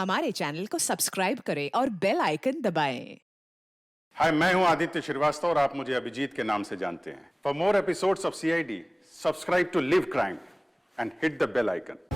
हमारे चैनल को सब्सक्राइब करें और बेल आइकन दबाएं। हाय, मैं हूं आदित्य श्रीवास्तव और आप मुझे अभिजीत के नाम से जानते हैं। For more episodes of CID, subscribe to live crime and hit the bell icon.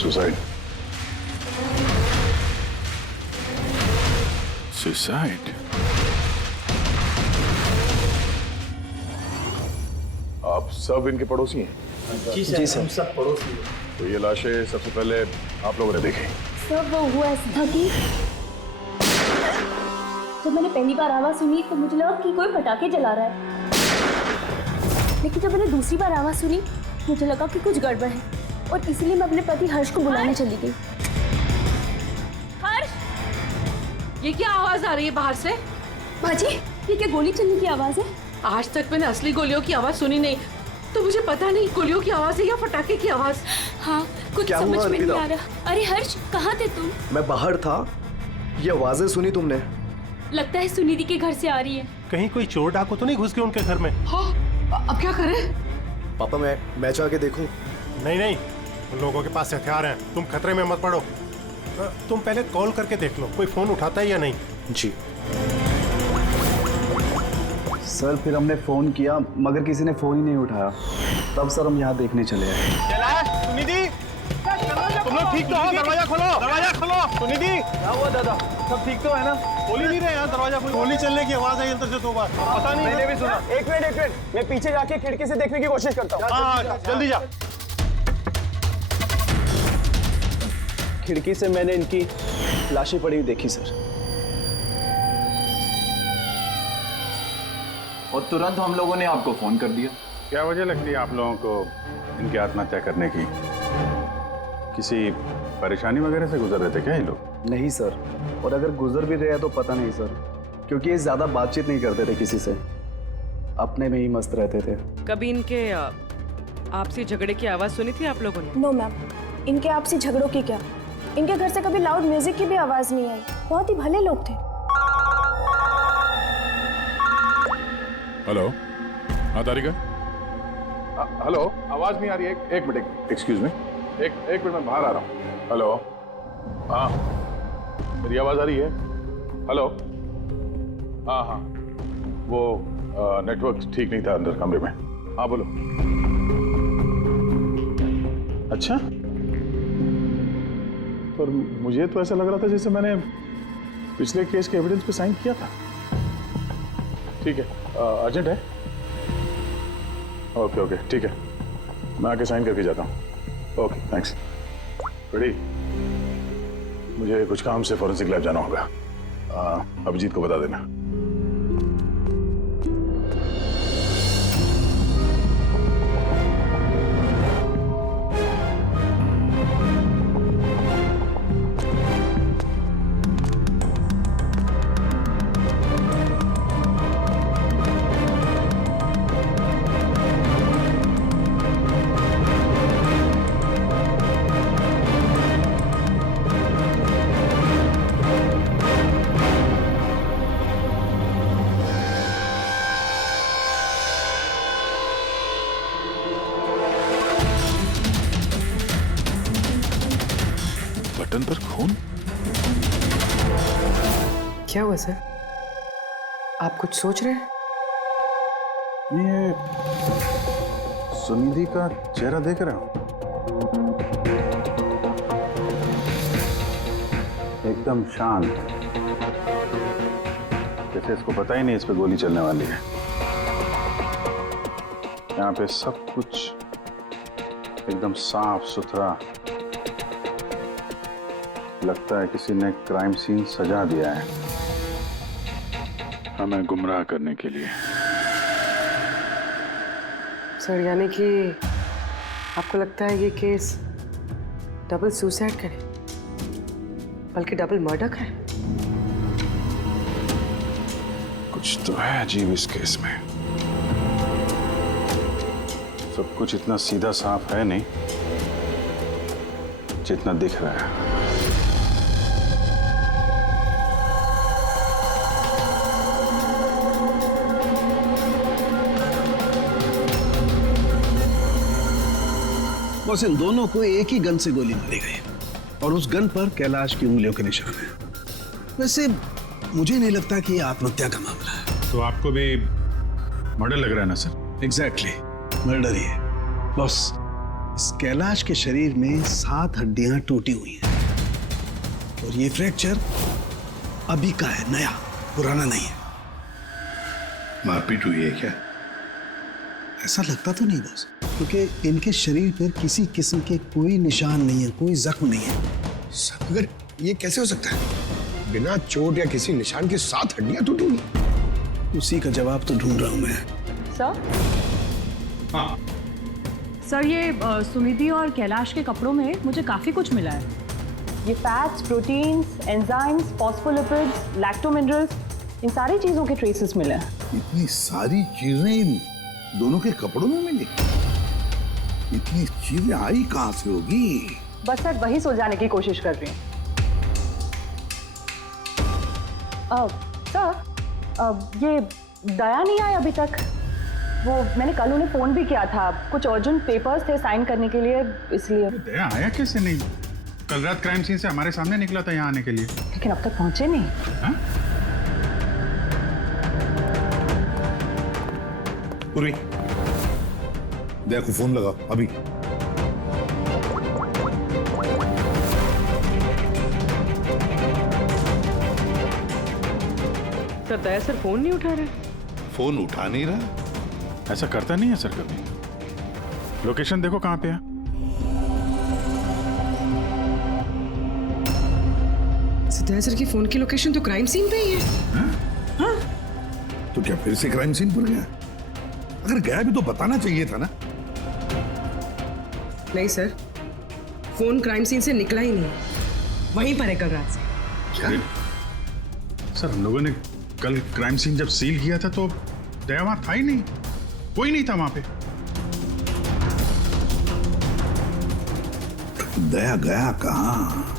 Suicide. Suicide? आप सब इनके पड़ोसी हैं? जी सर, हम सब पड़ोसी हैं। तो ये लाशें सबसे पहले आप लोगों ने देखी? सर वो हुआ ऐसा था कि जब मैंने पहली बार आवाज सुनी तो मुझे लगा कि कोई पटाखे जला रहा है, लेकिन जब मैंने दूसरी बार आवाज सुनी मुझे लगा कि कुछ गड़बड़ है और इसीलिए मैं अपने पति हर्ष को बुलाने चली गई। हर्ष, ये क्या आवाज आ रही है बाहर से? बाजी, ये क्या गोली चलने की आवाज है? आज तक मैंने असली गोलियों की आवाज सुनी नहीं, तो मुझे पता नहीं गोलियों की आवाज है या पटाखे की आवाज। हाँ, कुछ समझ में नहीं आ रहा। अरे हर्ष, कहाँ थे तुम? मैं बाहर था। ये आवाजें सुनी तुमने? लगता है सुनिधि के घर से आ रही है। कहीं कोई चोर डाकू तो नहीं घुस गए उनके घर में? हाँ, अब क्या करें? पापा मैं जाके देखूं? नहीं, उन लोगों के पास हथियार हैं, तुम खतरे में मत पड़ो। तुम पहले कॉल करके देख लो कोई फोन उठाता है या नहीं। जी सर, फिर हमने फोन किया मगर किसी ने फोन ही नहीं उठाया। तब सर हम यहाँ देखने चले आए। सुनिधि, तुम लोग ठीक तो हो? दरवाजा खोलो। सुनिधि, क्या हुआ दादा? सब ठीक तो है ना? खोल ही नहीं रहे यार दरवाजा। गोली चलने की आवाज आई अंदर से 2 बार। पता नहीं, मैंने भी सुना। एक मिनट, मैं पीछे जाके खिड़की से देखने की कोशिश करता हूँ। हाँ, जल्दी जा। खिड़की से मैंने इनकी लाशें पड़ी हुई देखी सर, और तुरंत हम लोगों ने आपको फोन कर दिया। क्या वजह लगती है आप लोगों को इनकी आत्महत्या करने की? किसी परेशानी वगैरह से गुजर रहे थे क्या ये लोग? नहीं सर, और अगर गुजर भी रहे तो पता नहीं सर, क्योंकि ये ज्यादा बातचीत नहीं करते थे किसी से, अपने में ही मस्त रहते थे। कभी इनके आपसी झगड़े की आवाज सुनी थी आप लोगों ने? नो मैम, इनके आपसी झगड़ों की क्या, इनके घर से कभी लाउड म्यूजिक की भी आवाज नहीं आई। बहुत ही भले लोग थे। हेलो, हाँ तारिका? हेलो, आवाज नहीं आ रही है। एक मिनट, एक्सक्यूज मी, एक मिनट, मैं बाहर आ रहा हूँ। हेलो, हाँ, मेरी आवाज आ रही है? हेलो, हाँ, वो नेटवर्क ठीक नहीं था अंदर कमरे में। हाँ बोलो। अच्छा, पर मुझे तो ऐसा लग रहा था जैसे मैंने पिछले केस के एविडेंस पे साइन किया था। ठीक है, अर्जेंट है? ओके, ठीक है, मैं आके साइन करके जाता हूँ। Okay, thanks. रेडी? मुझे कुछ काम से फॉरेंसिक लैब जाना होगा। अभिजीत को बता देना। क्या हुआ सर? आप कुछ सोच रहे हैं? ये सुनिधि का चेहरा देख रहे हो? एकदम शांत, जैसे इसको पता ही नहीं इस पे गोली चलने वाली है। यहाँ पे सब कुछ एकदम साफ सुथरा, लगता है किसी ने क्राइम सीन सजा दिया है हमें गुमराह करने के लिए। सर यानी कि आपको लगता है ये केस डबल सुसाइड का है, बल्कि डबल मर्डर का है? कुछ तो है अजीब इस केस में। सब कुछ इतना सीधा साफ है नहीं जितना दिख रहा है। बस इन दोनों को एक ही गन से गोली मारी गई और उस गन पर कैलाश की उंगलियों के निशान है। वैसे मुझे नहीं लगता कि ये आत्महत्या का मामला है। तो आपको भी मर्डर लग रहा है ना सर? एग्जैक्टली, मर्डर ही है। बॉस, इस कैलाश के शरीर में 7 हड्डियां टूटी हुई हैं और ये फ्रैक्चर अभी का है, नया, पुराना नहीं है। मारपीट हुई है क्या? ऐसा लगता तो नहीं बॉस, क्योंकि इनके शरीर पर किसी किस्म के कोई निशान नहीं है, कोई जख्म नहीं है। सर, मगर ये कैसे हो सकता है? बिना चोट या किसी निशान के 7 हड्डियां टूटी हुई। उसी का जवाब तो ढूंढ रहा हूं मैं। सर? हाँ सर, ये सुनिधि और कैलाश के कपड़ों में मुझे काफी कुछ मिला है। ये फैट्स, प्रोटीन्स, एंजाइम्स, फॉस्फोलिपिड्स, लैक्टोमिनरल्स, इन सारी चीजों के ट्रेसेस मिले हैं। इतनी सारी चीजें इन दोनों के कपड़ों में मिली? इतनी चीजें आई कहां से होगी? बस सर वही सुलझाने की कोशिश कर रही हूँ। सर, ये दया नहीं आई अभी तक। वो मैंने कल उन्हें फोन भी किया था, कुछ अर्जेंट पेपर्स थे साइन करने के लिए, इसलिए। दया आया कैसे नहीं? कल रात क्राइम सीन से हमारे सामने निकला था यहाँ आने के लिए। लेकिन अब तक पहुंचे नहीं। हाँ? पूर्वी, दया को फोन लगा अभी। सर, दया सर फोन नहीं उठा रहे। फोन उठा नहीं रहा। ऐसा करता नहीं है सर कभी। लोकेशन देखो कहाँ पे है। दया सर की फोन की लोकेशन तो क्राइम सीन पे ही है। हाँ? तो क्या फिर से क्राइम सीन पर गया? अगर गया भी तो बताना चाहिए था ना। नहीं सर, फोन क्राइम सीन से निकला ही नहीं, वहीं पर है कल रात से। क्या? सर, हम लोगों ने कल क्राइम सीन जब सील किया था तो दया वहां था ही नहीं, कोई नहीं था वहां पे। दया गया कहां?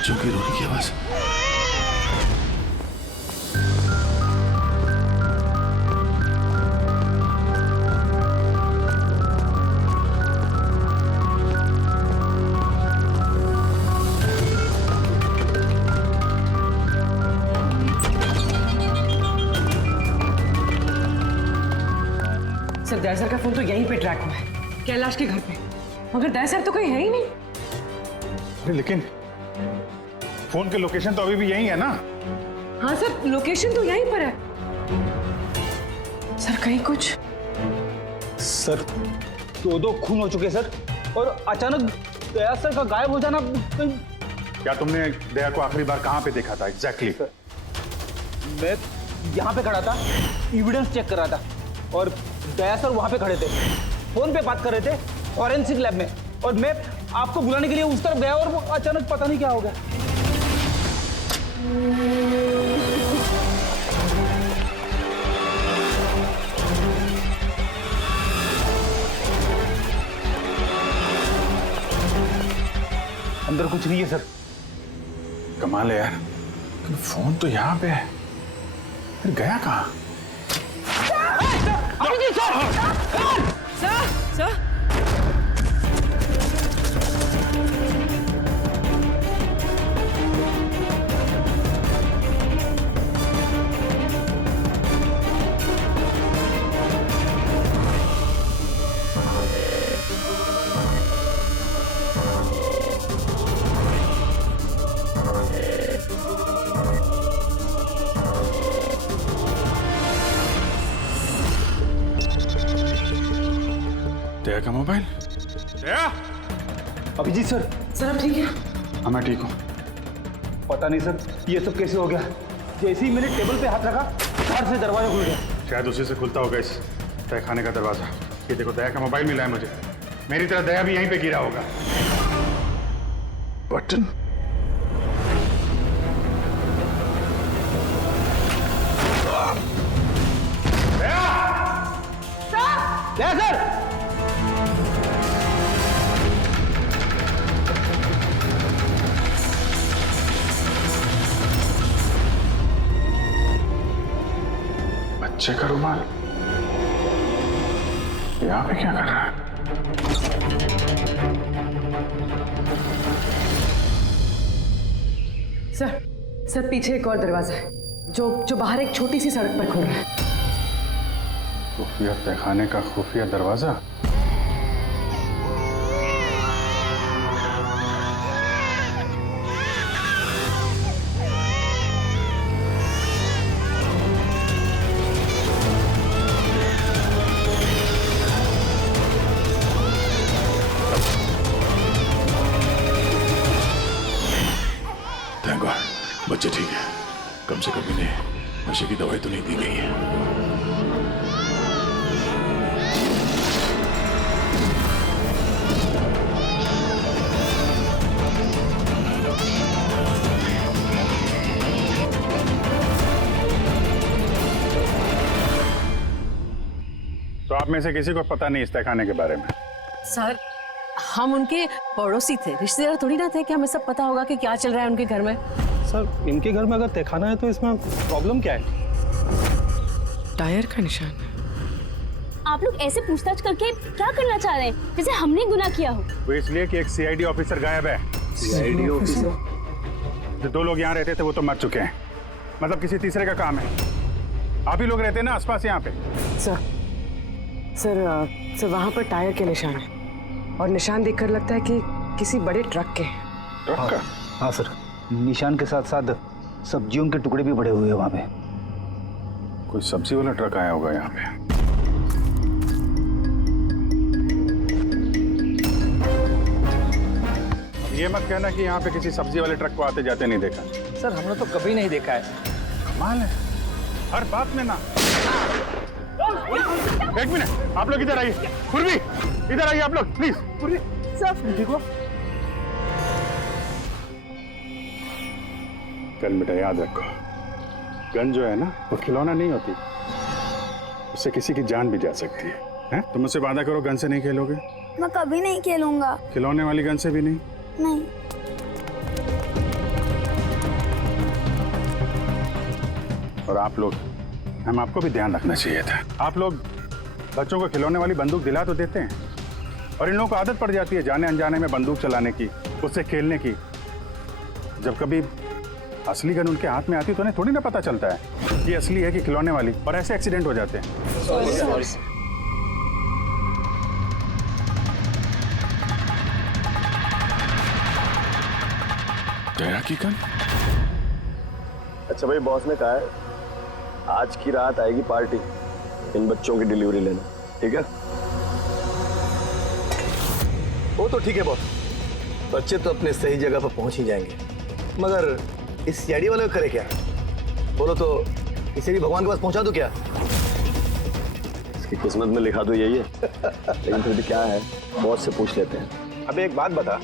बच्चों की रोने की आवाज। सर दया का फोन तो यहीं पे ट्रैक हुआ है, कैलाश के घर पे, मगर दया तो कहीं है ही नहीं। अरे लेकिन फोन के लोकेशन तो अभी भी यही है ना? हाँ सर, लोकेशन तो यहीं पर है। सर कहीं कुछ? सर 2 खून हो चुके सर, और अचानक दया सर का गायब हो जाना। क्या तुमने दया को आखिरी बार कहाँ पे देखा था एग्जैक्टली? मैं यहाँ पे खड़ा था, एविडेंस चेक कर रहा था, और दया सर वहाँ पे खड़े थे, फोन पे बात कर रहे थे फॉरेंसिक लैब में, और मैं आपको बुलाने के लिए उस तरफ गया और वो अचानक पता नहीं क्या हो गया। अंदर कुछ नहीं है सर। कमाल है यार, लेकिन फोन तो यहाँ पे है, फिर गया कहाँ? सर दया का मोबाइल? दया? अभिजीत सर। सर अब ठीक है? हाँ मैं ठीक हूँ। पता नहीं सर ये सब कैसे हो गया, जैसे ही मैंने टेबल पे हाथ रखा बाहर से दरवाजा खुल गया। शायद उसी से खुलता होगा इस तय खाने का दरवाजा। ये देखो दया का मोबाइल मिला है मुझे, मेरी तरह दया भी यहीं पे गिरा होगा। बटन? दया सर! बच्चे का रुमाल यहाँ पे क्या कर रहा है? सर पीछे एक और दरवाजा है जो बाहर एक छोटी सी सड़क पर खुल रहा है। खुफिया तहखाने का खुफिया दरवाजा? थैंक गॉड बच्चे ठीक है, कम से कम इन्हें नशे की दवाई तो नहीं दी गई है। तो आप में से किसी को पता नहीं इस तहखाने के बारे में? सर हम उनके पड़ोसी थे, रिश्तेदार थोड़ी ना थे कि हमें सब पता होगा कि क्या चल रहा है उनके घर में। सर इनके घर में अगर तहखाना है तो इसमें प्रॉब्लम क्या है? टायर का निशान। आप लोग ऐसे पूछताछ करके क्या करना चाह रहे हैं, जैसे हमने गुनाह किया हो? वो इसलिए कि एक सीआईडी ऑफिसर गायब है। CID officer? जो 2 लोग यहाँ रहते थे वो तो मर चुके हैं, मतलब किसी तीसरे का काम है। आप ही लोग रहते हैं ना आसपास यहाँ पे? सर वहाँ पर टायर के निशान है, और निशान देखकर लगता है कि किसी बड़े ट्रक के हैं। ट्रक का? हाँ सर, निशान के साथ साथ सब्जियों के टुकड़े भी पड़े हुए हैं वहाँ पे। कोई सब्जी वाला ट्रक आया होगा यहाँ पे। ये मत कहना कि यहाँ पे किसी सब्जी वाले ट्रक को आते जाते नहीं देखा। सर हमने तो कभी नहीं देखा है। कमाल है, हर बात में ना। एक मिनट, आप लोग इधर आइए। पूर्वी इधर आइए आप लोग प्लीज। पूर्वी सर ठीक हो? गन बेटा याद रखो, गन जो है ना वो खिलौना नहीं होती, उससे किसी की जान भी जा सकती है, हैं? तुम मुझसे वादा करो गन से नहीं खेलोगे? मैं कभी नहीं खेलूंगा। खिलौने वाली गन से भी नहीं? नहीं। और आप लोग, मैम आपको भी ध्यान रखना चाहिए था। आप लोग बच्चों को खिलौने वाली बंदूक दिला तो देते हैं, और इन लोगों को आदत पड़ जाती है जाने अनजाने में बंदूक चलाने की, उससे खेलने की। जब कभी असली गन उनके हाथ में आती है तो उन्हें थोड़ी ना पता चलता है कि असली है कि खिलौने वाली, और ऐसे एक्सीडेंट हो जाते हैं। सॉरी। दया की गन? अच्छा भाई, बॉस ने कहा है आज की रात आएगी पार्टी इन बच्चों की डिलीवरी लेना, ठीक है? वो तो ठीक है बॉस, बच्चे तो अपने सही जगह पर पहुंच ही जाएंगे, मगर इस सीआईडी वाले को करे क्या? बोलो तो इसे भी भगवान के पास पहुंचा दो क्या? इसकी किस्मत में लिखा दो यही है। लेकिन फिर भी क्या है, बॉस से पूछ लेते हैं। अबे एक बात बता,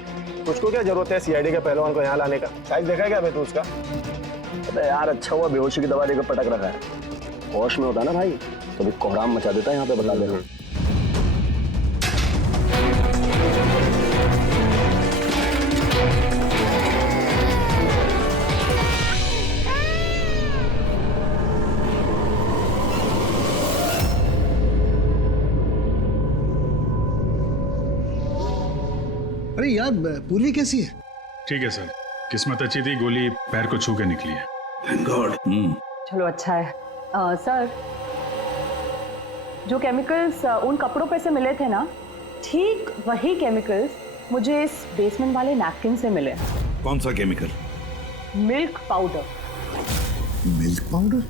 तुझको क्या जरूरत है सीआईडी के पहलवान को यहाँ लाने का? साइज देखा है क्या तू उसका? अबे यार, अच्छा हुआ बेहोशी की दवा देकर पटक रखा है। होश में होता ना भाई तो भी कोहराम मचा देता है यहाँ पे, बता देना। अरे यार, पूरी कैसी है? ठीक है सर, किस्मत अच्छी थी, गोली पैर को छू के निकली है। Thank God. चलो अच्छा है। सर, जो केमिकल्स उन कपड़ों पे से मिले थे ना, ठीक वही केमिकल्स मुझे इस बेसमेंट वाले नैपकिन से मिले। कौन सा chemical? Milk powder. Milk powder?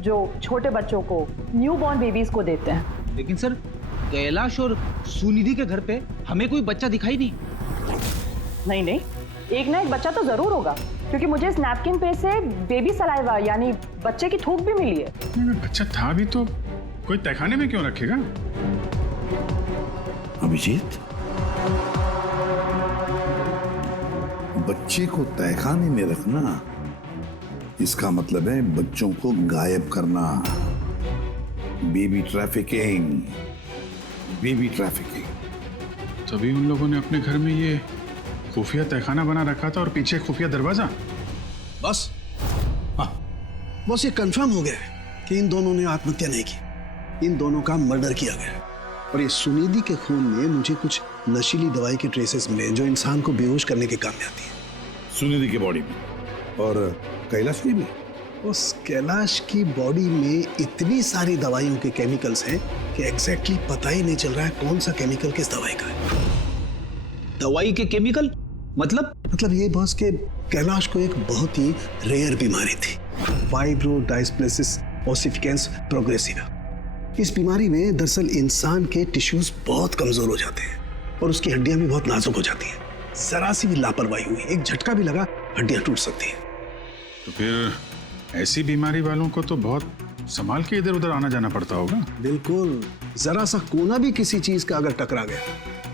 जो छोटे बच्चों को, न्यूबॉर्न बेबीज को देते हैं। लेकिन सर, कैलाश और सुनिधि के घर पे हमें कोई बच्चा दिखाई नहीं। नहीं, एक ना एक बच्चा तो जरूर होगा, क्योंकि मुझे इस नैपकिन पे से बेबी सलाइवा यानी बच्चे की थूक भी मिली है। अगर बच्चा था भी तो कोई तहखाने में क्यों रखेगा? अभिजीत, बच्चे को तहखाने में रखना, इसका मतलब है बच्चों को गायब करना। Baby trafficking, baby trafficking. तभी उन लोगों ने अपने घर में ये खुफिया तहखाना बना रखा था और पीछे खुफिया दरवाजा। बस हाँ, बस ये कंफर्म हो गया है कि इन दोनों ने आत्महत्या नहीं की, इन दोनों का मर्डर किया गया। और ये सुनिधि के खून में मुझे कुछ नशीली दवाई के ट्रेसेस मिले जो इंसान को बेहोश करने के काम में आती है। सुनिधि की बॉडी में और कैलाश की भी? उस कैलाश की बॉडी में इतनी सारी दवाइयों के केमिकल्स हैं कि एग्जैक्टली पता ही नहीं चल रहा है कौन सा केमिकल किस दवाई का है। दवाई के केमिकल? मतलब ये बॉस के कैलाश को एक बहुत ही रेयर बीमारी थी, फाइब्रोडायस्प्लेसिस ओसिफिकेंस प्रोग्रेसिवा। इस बीमारी में दरअसल इंसान के टिश्यूज बहुत कमजोर हो जाते हैं और उसकी हड्डियां भी बहुत नाजुक हो जाती हैं। जरा सी भी लापरवाही हुई, एक झटका भी लगा, हड्डियां टूट सकती हैं। तो फिर ऐसी बीमारी वालों को तो बहुत संभाल के इधर उधर आना जाना पड़ता होगा। बिल्कुल, जरा सा कोना भी किसी चीज का अगर टकरा गया,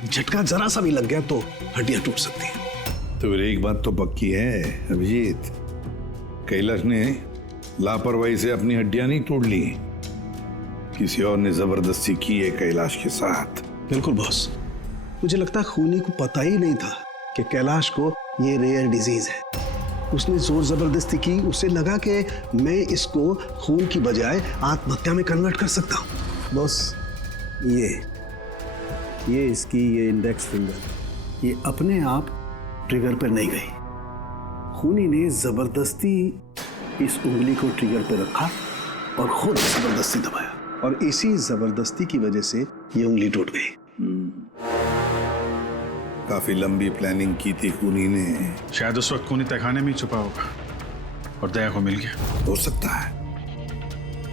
झटका जरा सा भी लग गया तो हड्डियां टूट सकती हैं। तो फिर एक बात तो पक्की है अभिजीत, कैलाश ने लापरवाही से अपनी हड्डियां नहीं तोड़ ली, किसी और ने जबरदस्ती की है कैलाश के साथ। बिल्कुल बॉस, मुझे लगता है खूनी को पता ही नहीं था कि कैलाश को ये रेयर डिजीज है। उसने जोर जबरदस्ती की, उसे लगा कि मैं इसको खून की बजाय आत्महत्या में कन्वर्ट कर सकता हूँ। बॉस, ये इसकी ये इंडेक्स फिंगर ये अपने आप ट्रिगर पर नहीं गई, खूनी ने जबरदस्ती इस उंगली को ट्रिगर पर रखा और खुद जबरदस्ती दबाया, और इसी जबरदस्ती की वजह से ये उंगली टूट गई। काफी लंबी प्लानिंग की थी खूनी ने। शायद उस वक्त खूनी तहखाने में ही छुपा होगा और दया को मिल गया। हो सकता है।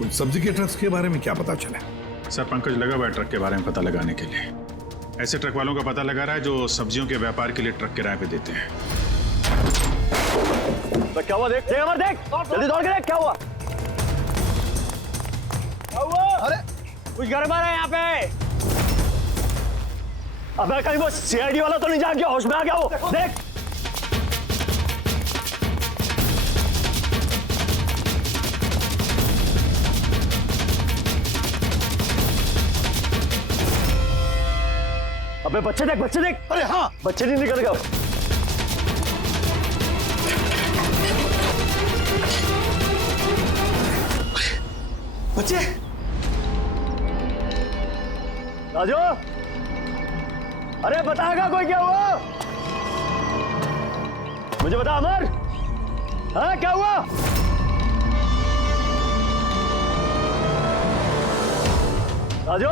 उन सब्जी के ट्रक्स के बारे में क्या पता चला? सर, पंकज लगा हुआ है ट्रक के बारे में पता लगाने के लिए। ऐसे ट्रक वालों का पता लगा रहा है जो सब्जियों के व्यापार के लिए ट्रक किराए पे देते हैं। तो क्या हुआ? देख अमर, देख जल्दी दौड़ के देख क्या हुआ। अरे कुछ गड़बड़ है यहाँ पे। अबे कहीं वो सीआईडी वाला तो नहीं जाग गया, होश में आ गया वो? देख अबे बच्चे देख, बच्चे देख। अरे हाँ, बच्चे नहीं निकल गए। बच्चे। राजू, अरे बताएगा कोई क्या हुआ? मुझे बता अमर, हाँ क्या हुआ? राजू,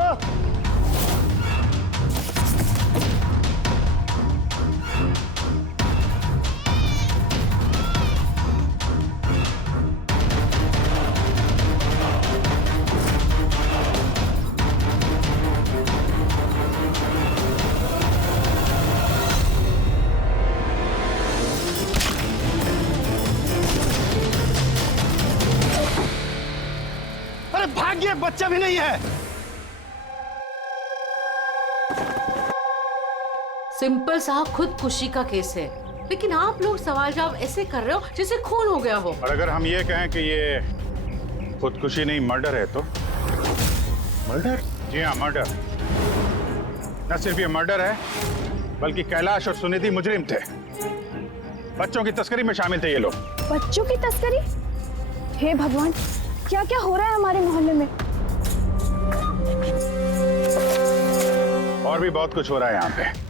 अरे भाग्य, बच्चा भी नहीं है। सिंपल सा खुदकुशी का केस है, लेकिन आप लोग सवाल जवाब ऐसे कर रहे हो जैसे खून हो गया हो। और अगर हम ये कहें कि ये खुदकुशी नहीं मर्डर है तो? मर्डर? जी हाँ, मर्डर। न सिर्फ ये मर्डर है, बल्कि कैलाश और सुनिधि मुजरिम थे। बच्चों की तस्करी में शामिल थे ये लोग। बच्चों की तस्करी? हे भगवान, क्या क्या हो रहा है हमारे मोहल्ले में? और भी बहुत कुछ हो रहा है यहाँ पे।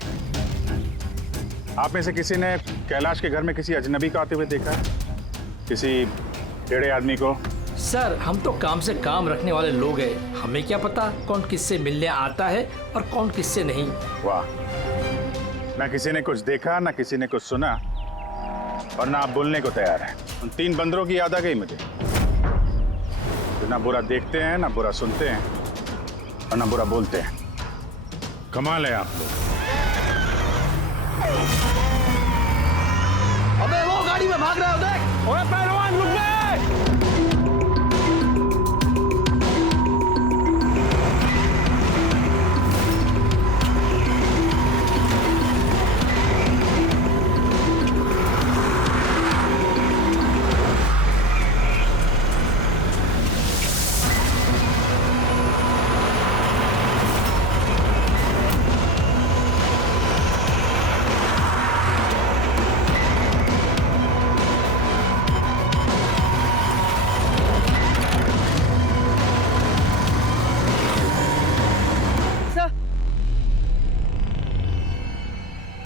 आप में से किसी ने कैलाश के घर में किसी अजनबी को आते हुए देखा है? किसी टेढ़े आदमी को? सर, हम तो काम से काम रखने वाले लोग हैं, हमें क्या पता कौन किससे मिलने आता है और कौन किससे नहीं। वाह, ना किसी ने कुछ देखा, ना किसी ने कुछ सुना, और ना आप बोलने को तैयार हैं। उन 3 बंदरों की याद आ गई मुझे, जो ना बुरा देखते हैं, ना बुरा सुनते हैं, और ना बुरा बोलते हैं। कमाल है आप लोग। अबे वो गाड़ी में भाग रहा है, देख। ओए पहलवान, रुक गए।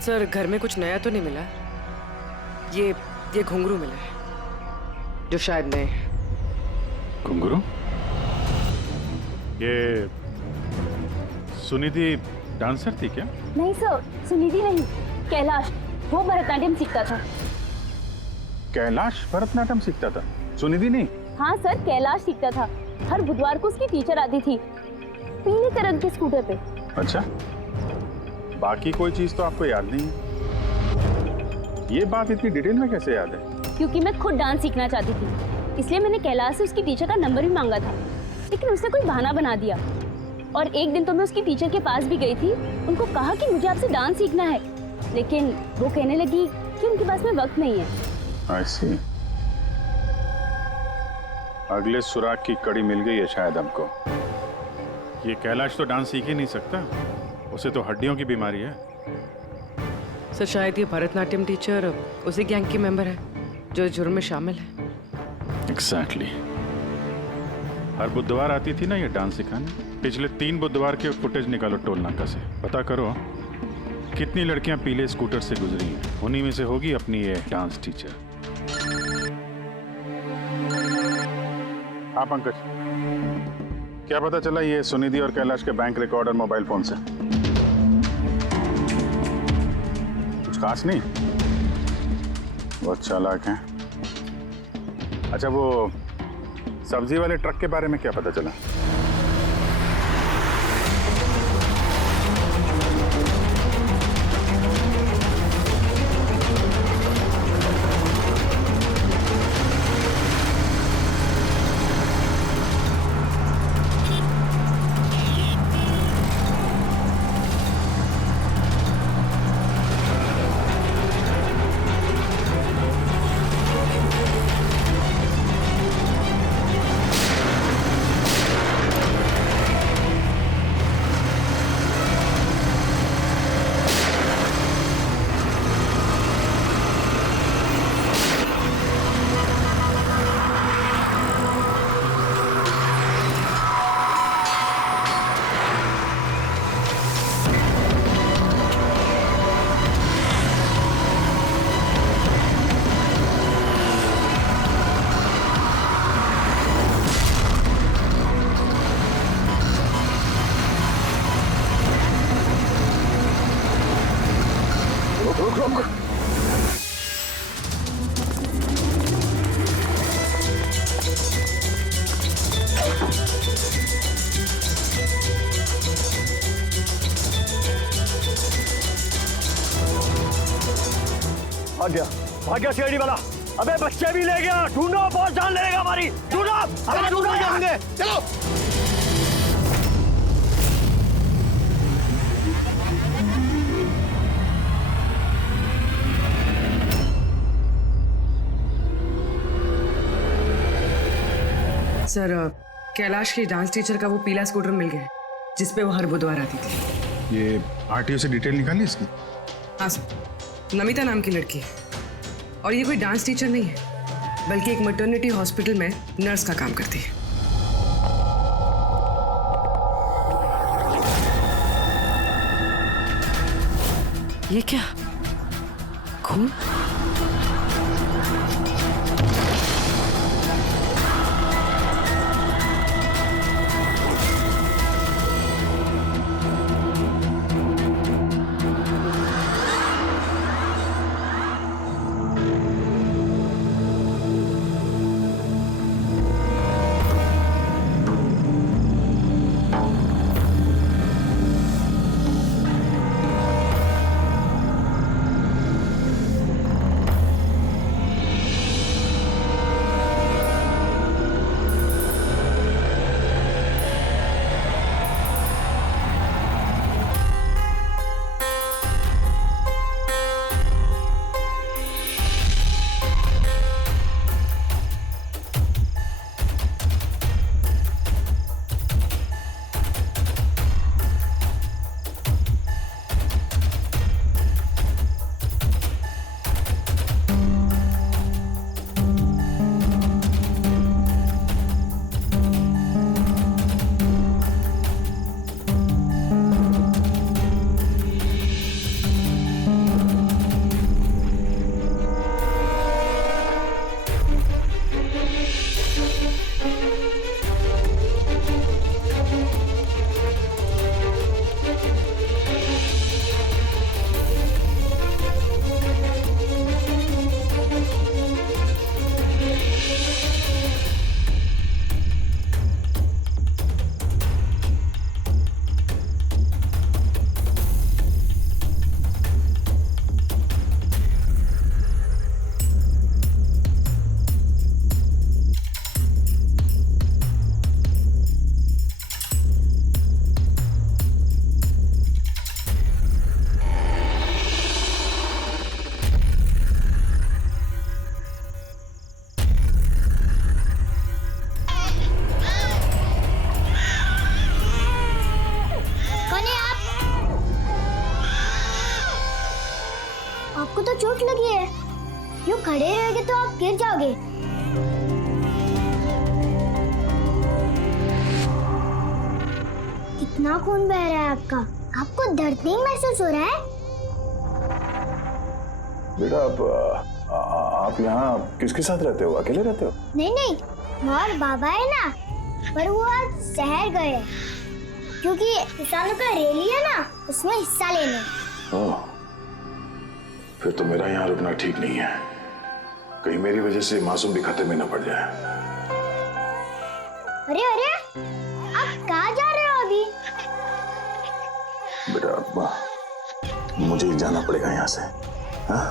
सर, घर में कुछ नया तो नहीं मिला? ये घुंघरू मिला है, जो शायद नए हैं। घुंघरू? ये सुनिधि डांसर थी क्या? नहीं सर, सुनिधि नहीं, कैलाश। वो भरतनाट्यम सीखता था। कैलाश भरतनाट्यम सीखता था, सुनिधि नहीं? हाँ सर, कैलाश सीखता था। हर बुधवार को उसकी टीचर आती थी, पीले रंग के स्कूटर पे। अच्छा, बाकी कोई चीज तो आपको याद नहीं है? ये बात इतनी डिटेल में कैसे याद है? क्योंकि मैं खुद डांस सीखना चाहती थी, इसलिए मैंने कैलाश से उसकी टीचर का नंबर भी मांगा था, लेकिन उसने कोई बहाना बना दिया। और एक दिन तो मैं उसकी टीचर के पास भी गई थी, उनको कहा कि मुझे आपसे डांस सीखना है, लेकिन वो कहने लगी कि उनके पास में वक्त नहीं है। I see। अगले सुराग की कड़ी मिल गई है शायद हमको। ये कैलाश तो डांस सीख ही नहीं सकता, उसे तो हड्डियों की बीमारी है। सर, शायद ये भरतनाट्यम टीचर उसी गैंग की मेंबर है जो जुर्म में शामिल है। एग्जैक्टली। हर बुधवार आती थी ना ये डांस सिखाने। पिछले 3 बुधवार के फुटेज निकालो टोल नाका से, पता करो कितनी लड़कियां पीले स्कूटर से गुजरी हैं। उन्हीं में से होगी अपनी ये डांस टीचर। हाँ पंकज, क्या पता चला ये सुनिधि और कैलाश के बैंक रिकॉर्ड और मोबाइल फोन से? कुछ खास नहीं, बहुत चालाक हैं। अच्छा, वो सब्जी वाले ट्रक के बारे में क्या पता चला? भाग गया सीआईडी वाला। अबे बच्चे भी ले गया, ढूंढो, बहुत जान लेगा हमारी, ढूंढो, अबे ढूंढो जाएंगे, चलो। सर कैलाश के डांस टीचर का वो पीला स्कूटर मिल गया है जिसपे वो हर बुधवार आती थी। ये आरटीओ से डिटेल निकाली इसकी? हाँ सर, नमिता नाम की लड़की है और ये कोई डांस टीचर नहीं है बल्कि एक मैटरनिटी हॉस्पिटल में नर्स का काम करती है। ये क्या खून? आपको तो चोट लगी है, यूं खड़े रहोगे तो आप गिर जाओगे। कितना खून बह रहा है आपका, आपको दर्द नहीं महसूस हो रहा है? बेटा आप यहाँ किसके साथ रहते हो? अकेले रहते हो? नहीं नहीं, माँ और बाबा है ना, पर वो आज शहर गए क्योंकि किसानों का रैली है ना, उसमें हिस्सा लेने। ओह, फिर तो मेरा यहाँ रुकना ठीक नहीं है, कहीं मेरी वजह से मासूम भी खतरे में न पड़ जाए। अरे अरे, आप कहाँ जा रहे हो अभी? बेटा मुझे जाना पड़ेगा यहाँ से। हाँ?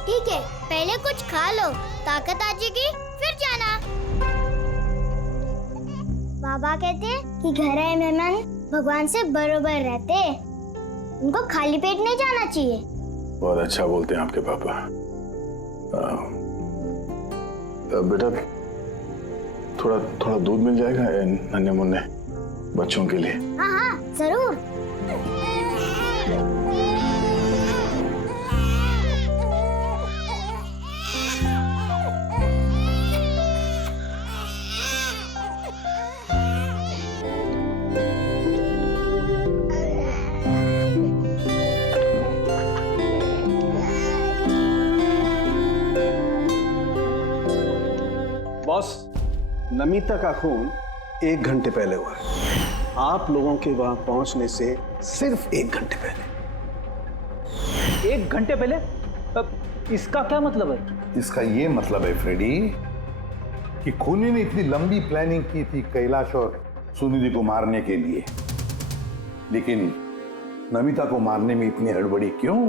ठीक है, पहले कुछ खा लो, ताकत आ जाएगी फिर जाना। बाबा कहते हैं कि घर आए मेहमान भगवान से बरोबर रहते, उनको खाली पेट नहीं जाना चाहिए। बहुत अच्छा बोलते हैं आपके पापा। बेटा थोड़ा थोड़ा दूध मिल जाएगा नन्हे मुन्ने बच्चों के लिए? हाँ हाँ जरूर। बॉस, नमिता का खून 1 घंटे पहले हुआ है, आप लोगों के वहां पहुंचने से सिर्फ 1 घंटे पहले। 1 घंटे पहले? इसका क्या मतलब है? इसका ये मतलब है फ्रेडी कि खूनी ने इतनी लंबी प्लानिंग की थी कैलाश और सुनिधि को मारने के लिए, लेकिन नमिता को मारने में इतनी हड़बड़ी क्यों?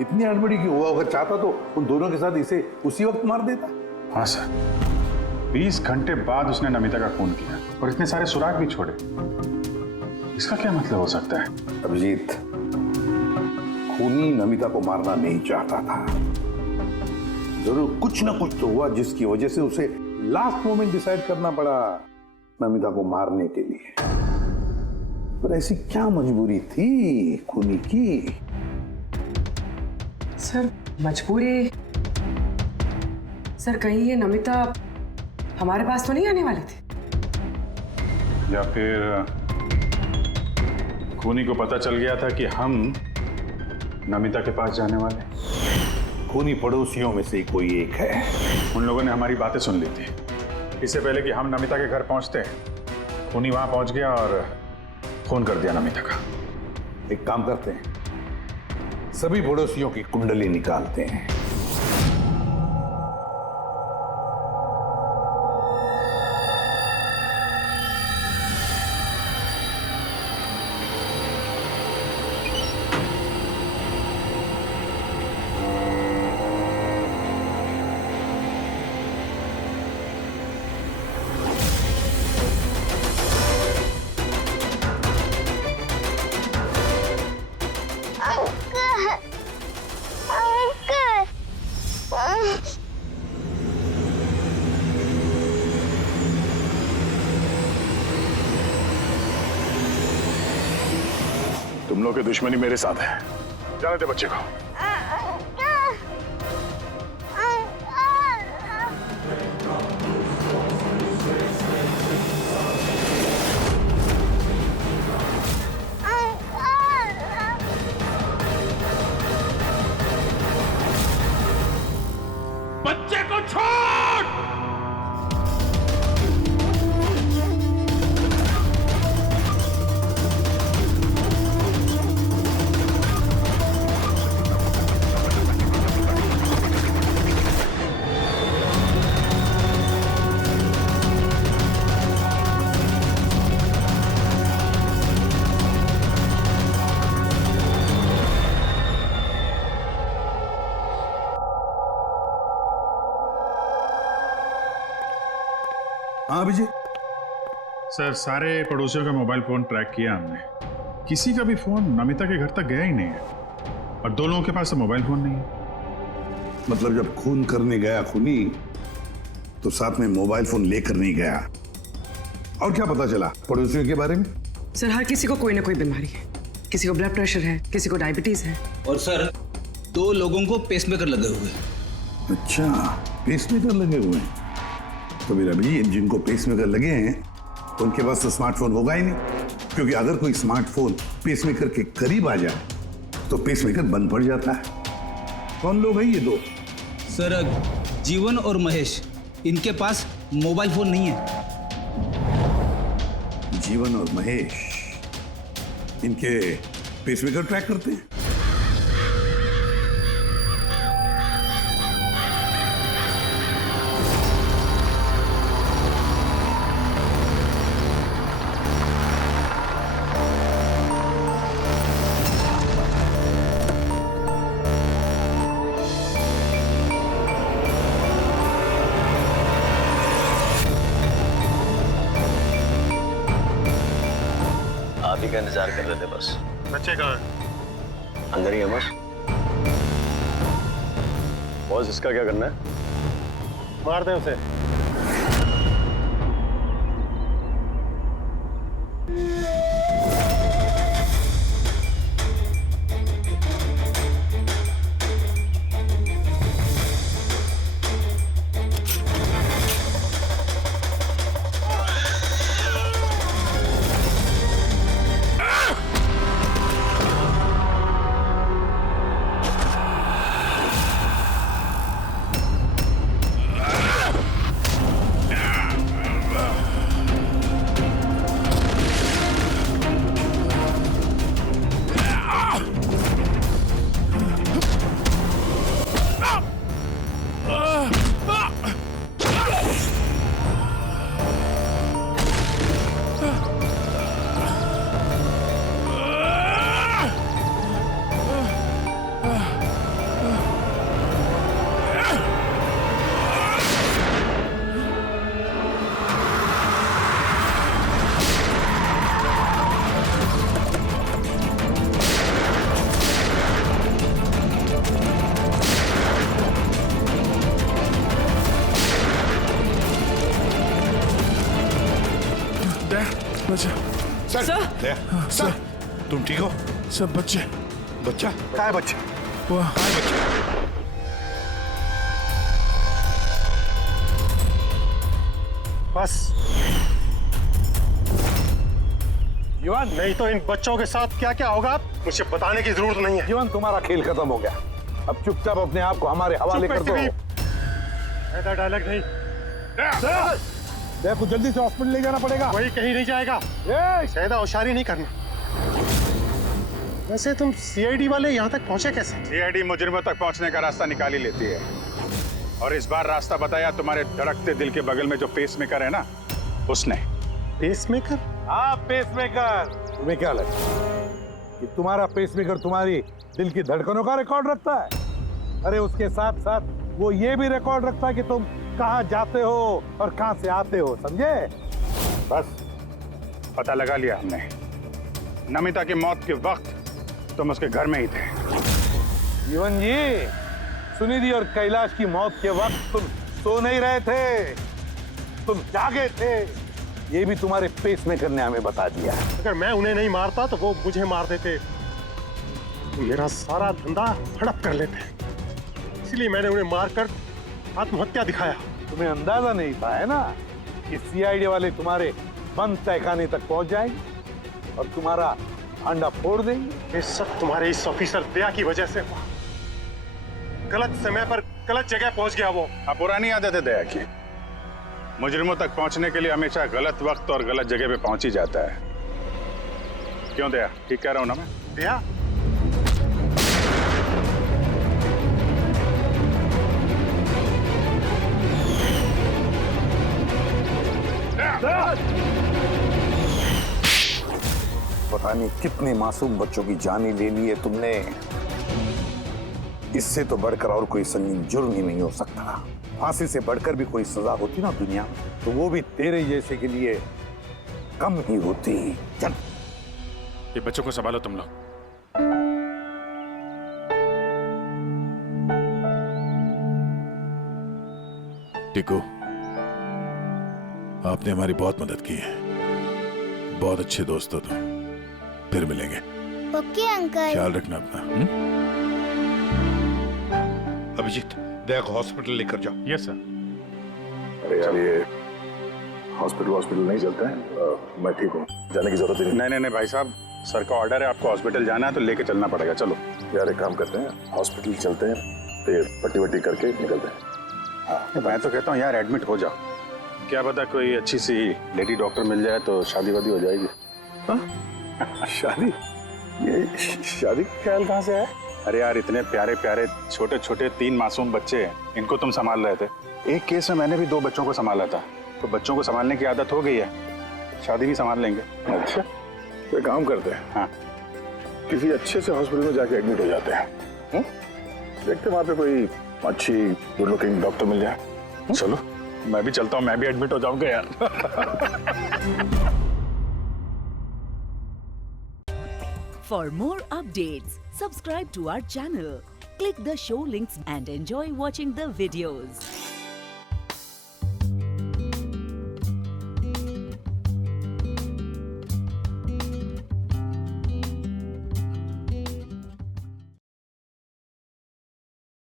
इतनी हड़बड़ी क्यों? वो अगर चाहता तो उन दोनों के साथ इसे उसी वक्त मार देता। हाँ सर, 20 घंटे बाद उसने नमिता का खून किया और इतने सारे सुराग भी छोड़े। इसका क्या मतलब हो सकता है? अभिजीत, खूनी नमिता को मारना नहीं चाहता था। जरूर कुछ ना कुछ तो हुआ जिसकी वजह से उसे लास्ट मोमेंट डिसाइड करना पड़ा नमिता को मारने के लिए। पर ऐसी क्या मजबूरी थी खूनी की? सर मजबूरी, सर कहीं ये नमिता हमारे पास तो नहीं आने वाली थी? या फिर खूनी को पता चल गया था कि हम नमिता के पास जाने वाले? खूनी पड़ोसियों में से कोई एक है। उन लोगों ने हमारी बातें सुन ली थी। इससे पहले कि हम नमिता के घर पहुंचते, खूनी वहां पहुंच गया और फोन कर दिया नमिता का। एक काम करते हैं, सभी पड़ोसियों की कुंडली निकालते हैं। तुम लोग की दुश्मनी मेरे साथ है। जाने दे बच्चे को। बच्चे को छोड़। हाँ अभिजीत। सर, सारे पड़ोसियों का मोबाइल फोन ट्रैक किया हमने। किसी का भी फोन नमिता के घर तक गया ही नहीं है और 2 लोगों के पास तो मोबाइल फोन नहीं है। मतलब जब खून करने गया खूनी तो साथ में मोबाइल फोन लेकर नहीं गया। और क्या पता चला पड़ोसियों के बारे में? सर हर किसी को कोई ना कोई बीमारी है। किसी को ब्लड प्रेशर है, किसी को डायबिटीज है। और सर 2 लोगों को पेसमेकर लगे हुए। अच्छा, पेसमेकर लगे हुए हैं। तो मेरा भी जिनको पेसमेकर लगे हैं उनके पास तो स्मार्टफोन होगा ही नहीं, क्योंकि अगर कोई स्मार्टफोन पेसमेकर के करीब आ जाए तो पेसमेकर बंद पड़ जाता है। कौन लोग हैं ये 2? सर जीवन और महेश, इनके पास मोबाइल फोन नहीं है। जीवन और महेश इनके पेसमेकर ट्रैक करते हैं। आप ही का इंतजार कर रहे थे बस। बच्चे कहाँ हैं? अंदर ही है बस। बॉस इसका क्या करना है? मार दे उसे। सर तुम ठीक हो? सब बच्चे। बच्चा कहाँ है बच्चे? वाह बस जीवन, नहीं तो इन बच्चों के साथ क्या क्या होगा मुझे बताने की जरूरत नहीं है। जीवन, तुम्हारा खेल खत्म हो गया, अब चुपचाप अपने आप को हमारे हवाले कर दो। ऐसा डायलॉग नहीं। देखो जल्दी से हॉस्पिटल ले जाना पड़ेगा। वही कहीं नहीं जाएगा। ज्यादा होशियारी नहीं करना। वैसे तुम सीआईडी वाले यहाँ तक पहुँचे कैसे? सीआईडी मुजरिमों तक पहुंचने का रास्ता निकाल ही लेती है, और इस बार रास्ता बताया तुम्हारे धड़कते दिल के बगल में जो पेसमेकर है ना, उसने। पेसमेकर? हाँ, पेसमेकर। तुम्हें क्या लगता कि तुम्हारा पेसमेकर तुम्हारी दिल की धड़कनों का रिकॉर्ड रखता है? अरे उसके साथ साथ वो ये भी रिकॉर्ड रखता है कि तुम कहाँ जाते हो और कहाँ से आते हो, समझे? बस पता लगा लिया हमने। नमिता की मौत के वक्त तुम उसके घर में ही थे। जीवन जी, सुनिधि और कैलाश की मौत के वक्त तुम सो नहीं रहे थे, तुम जागे थे। ये भी तुम्हारे पेसमेकर ने हमें बता दिया। अगर मैं उन्हें नहीं मारता तो वो मुझे मार देते, मेरा सारा धंधा हड़प कर लेते, इसलिए मैंने उन्हें मारकर आत्महत्या दिखाया। तुम्हें अंदाजा नहीं था, है ना, कि सीआईडी वाले तुम्हारे बंद तहखाने तक पहुंच जाएंगे और तुम्हारा अंडा फोड़ देंगे। ये सब तुम्हारे इस ऑफिसर दया की वजह से हुआ। गलत समय पर गलत जगह पहुंच गया वो। पुरानी आदत है दया की, मुजरिमों तक पहुंचने के लिए हमेशा गलत वक्त और गलत जगह पे पहुंच ही जाता है। क्यों दया, ठीक कह रहा हूं ना मैं? दया? पता नहीं कितने मासूम बच्चों की जान ले ली है तुमने। इससे तो बढ़कर और कोई संगीन जुर्म ही नहीं हो सकता। फांसी से बढ़कर भी कोई सजा होती ना दुनिया में, तो वो भी तेरे जैसे के लिए कम ही होती। चल, ये बच्चों को संभालो तुम लोग। टिकू, आपने हमारी बहुत मदद की है, बहुत अच्छे दोस्त हो तुम। फिर मिलेंगे। Okay uncle. ख्याल रखना अपना। अभिजीत, दया को हॉस्पिटल लेकर जाओ। Yes sir. अरे यार, ये हॉस्पिटल नहीं चलते हैं। मैं ठीक हूँ, जाने की जरूरत नहीं। नहीं भाई साहब, सर का ऑर्डर है, आपको हॉस्पिटल जाना है तो लेके चलना पड़ेगा। चलो यार, एक काम करते हैं, हॉस्पिटल चलते हैं, फिर पट्टी वट्टी करके निकलते हैं। हाँ, मैं तो कहता हूँ यार एडमिट हो जाओ, क्या पता कोई अच्छी सी लेडी डॉक्टर मिल जाए तो शादी वादी हो जाएगी। शादी? ये शादी का ख्याल कहाँ से है? अरे यार, इतने प्यारे प्यारे छोटे छोटे 3 मासूम बच्चे हैं, इनको तुम संभाल रहे थे। एक केस में मैंने भी 2 बच्चों को संभाला था, तो बच्चों को संभालने की आदत हो गई है, शादी भी संभाल लेंगे। अच्छा, तो काम करते हैं, हाँ, किसी अच्छे से हॉस्पिटल में जाके एडमिट हो जाते हैं। देखते हैं वहाँ पे कोई अच्छी गुड लुकिंग डॉक्टर मिल जाए। चलो मैं भी चलता हूँ, मैं भी एडमिट हो जाऊंगा यार। For more updates, subscribe to our channel, click the show links and enjoy watching the videos.